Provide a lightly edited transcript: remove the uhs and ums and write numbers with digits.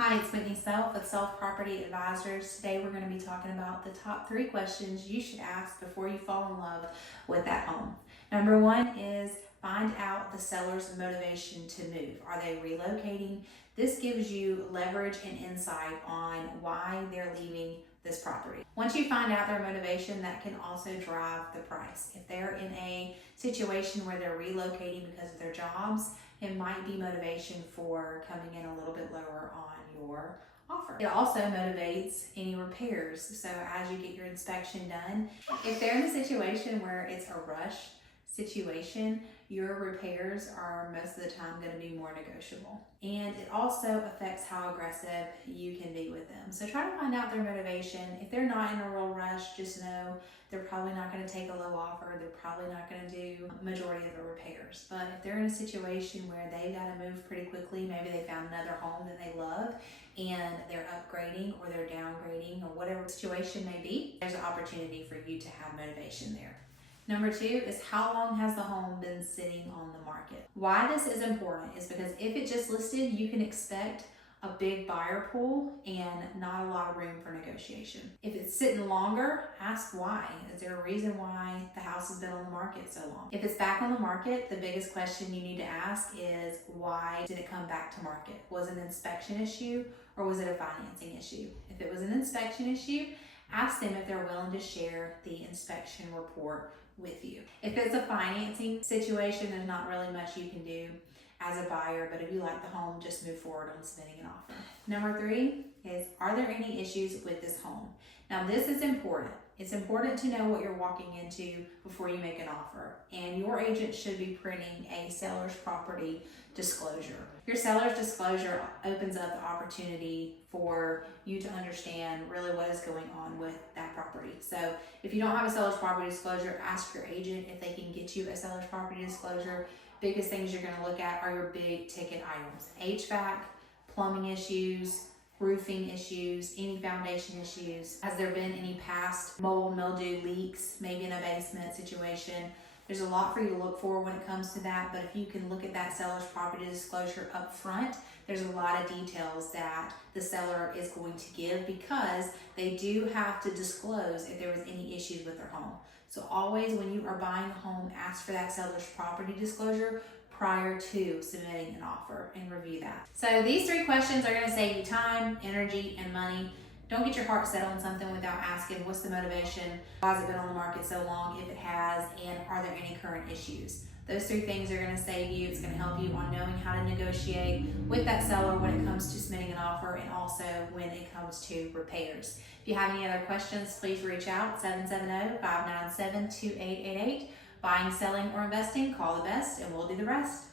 Hi, it's Whitney Self with Self Property Advisors. Today we're going to be talking about the top 3 questions you should ask before you fall in love with that home. Number 1 is find out the seller's motivation to move. Are they relocating? This gives you leverage and insight on why they're leaving this property. Once you find out their motivation, that can also drive the price. If they're in a situation where they're relocating because of their jobs, it might be motivation for coming in a little bit lower on your offer. It also motivates any repairs. So as you get your inspection done, if they're in a situation where it's a rush situation, your repairs are most of the time going to be more negotiable. And it also affects how aggressive you can be with them. So try to find out their motivation. If they're not in a real rush, just know they're probably not going to take a low offer. They're probably not going to do majority of the repairs. But if they're in a situation where they've got to move pretty quickly, maybe they found another home that they love and they're upgrading or they're downgrading or whatever the situation may be, there's an opportunity for you to have motivation there. Number 2 is how long has the home been sitting on the market? Why this is important is because if it just listed, you can expect a big buyer pool and not a lot of room for negotiation. If it's sitting longer, ask why. Is there a reason why the house has been on the market so long? If it's back on the market, the biggest question you need to ask is why did it come back to market? Was it an inspection issue or was it a financing issue? If it was an inspection issue, ask them if they're willing to share the inspection report with you. If it's a financing situation, there's not really much you can do as a buyer, but if you like the home, just move forward on submitting an offer. Number 3 is, are there any issues with this home? Now this is important. It's important to know what you're walking into before you make an offer, and your agent should be printing a seller's property disclosure. Your seller's disclosure opens up the opportunity for you to understand really what is going on with that property. So if you don't have a seller's property disclosure, ask your agent if they can get you a seller's property disclosure. Biggest things you're going to look at are your big ticket items: HVAC, plumbing issues, roofing issues, any foundation issues. Has there been any past mold, mildew, leaks, maybe in a basement situation? There's a lot for you to look for when it comes to that, but if you can look at that seller's property disclosure up front, there's a lot of details that the seller is going to give because they do have to disclose if there was any issues with their home. So always when you are buying a home, ask for that seller's property disclosure prior to submitting an offer and review that. So these 3 questions are going to save you time, energy, and money. Don't get your heart set on something without asking what's the motivation, why has it been on the market so long if it has, and are there any current issues. Those 3 things are going to save you. It's going to help you on knowing how to negotiate with that seller when it comes to submitting an offer and also when it comes to repairs. If you have any other questions, please reach out, 770-597-2888. Buying, selling, or investing, call the best and we'll do the rest.